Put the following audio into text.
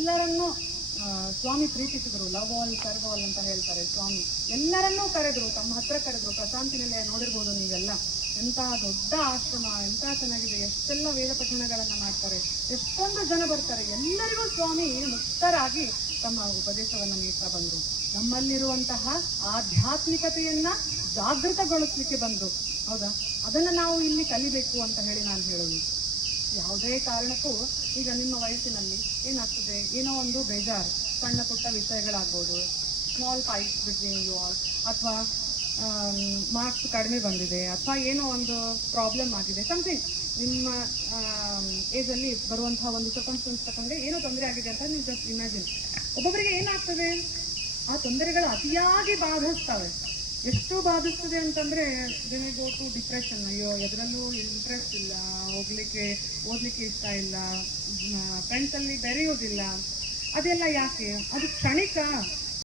ಎಲ್ಲರನ್ನೂ ಸ್ವಾಮಿ ಪ್ರೀತಿಸಿದ್ರು. Love all serve all ಅಂತ ಹೇಳ್ತಾರೆ ಸ್ವಾಮಿ. ಎಲ್ಲರನ್ನೂ ಕರೆದ್ರು, ತಮ್ಮ ಹತ್ರ ಕರೆದ್ರು. ಪ್ರಶಾಂತಿ ನಿಲಯ ನೋಡಿರ್ಬೋದು ನೀವೆಲ್ಲ, ಎಂಥ ದೊಡ್ಡ ಆಶ್ರಮ, ಎಂಥ ಚೆನ್ನಾಗಿದೆ, ಎಷ್ಟೆಲ್ಲ ವೇದ ಪಠಣಗಳನ್ನು ಮಾಡ್ತಾರೆ, ಎಷ್ಟೊಂದು ಜನ ಬರ್ತಾರೆ. ಎಲ್ಲರಿಗೂ ಸ್ವಾಮಿ ಮುಕ್ತರಾಗಿ ತಮ್ಮ ಉಪದೇಶವನ್ನು ನೀಡ್ತಾ ಬಂದರು. ನಮ್ಮಲ್ಲಿರುವಂತಹ ಆಧ್ಯಾತ್ಮಿಕತೆಯನ್ನ ಜಾಗೃತಗೊಳಿಸ್ಲಿಕ್ಕೆ ಬಂದರು. ಹೌದಾ? ಅದನ್ನು ನಾವು ಇಲ್ಲಿ ಕಲಿಬೇಕು ಅಂತ ಹೇಳಿ ನಾನು ಹೇಳೋದು. ಯಾವುದೇ ಕಾರಣಕ್ಕೂ ಈಗ ನಿಮ್ಮ ವಯಸ್ಸಿನಲ್ಲಿ ಏನಾಗ್ತದೆ, ಏನೋ ಒಂದು ಬೇಜಾರು, ಸಣ್ಣ ಪುಟ್ಟ ವಿಷಯಗಳಾಗ್ಬೋದು, small fights between you all, ಅಥವಾ ಮಾರ್ಕ್ಸ್ ಕಡಿಮೆ ಬಂದಿದೆ, ಅಥವಾ ಏನೋ ಒಂದು ಪ್ರಾಬ್ಲಮ್ ಆಗಿದೆ, ಸಮಥಿಂಗ್ ನಿಮ್ಮ ಏಜಲ್ಲಿ ಬರುವಂತಹ ಒಂದು ಸರ್ಕಮ್ಸ್ಟೆನ್ಸ್ ತಗೊಂಡ್ರೆ ಏನೋ ತೊಂದರೆ ಆಗಿದೆ ಅಂತ ನೀವು ಜಸ್ಟ್ ಇಮ್ಯಾಜಿನ್. ಒಬ್ಬೊಬ್ಬರಿಗೆ ಏನಾಗ್ತದೆ, ಆ ತೊಂದರೆಗಳು ಅತಿಯಾಗಿ ಬಾಧಿಸ್ತವೆ. ಎಷ್ಟು ಬಾಧಿಸ್ತದೆ ಅಂತಂದರೆ ದಿನೇ ಗೋ ಟು ಡಿಪ್ರೆಷನ್. ಅಯ್ಯೋ ಎದರಲ್ಲೂ ಇಂಟ್ರೆಸ್ಟ್ ಇಲ್ಲ, ಓದಲಿಕ್ಕೆ ಇಷ್ಟ ಇಲ್ಲ, ಫ್ರೆಂಡ್ಸಲ್ಲಿ ಬೆರೆಯೋದಿಲ್ಲ. ಅದೆಲ್ಲ ಯಾಕೆ? ಅದು ಕ್ಷಣಿಕ.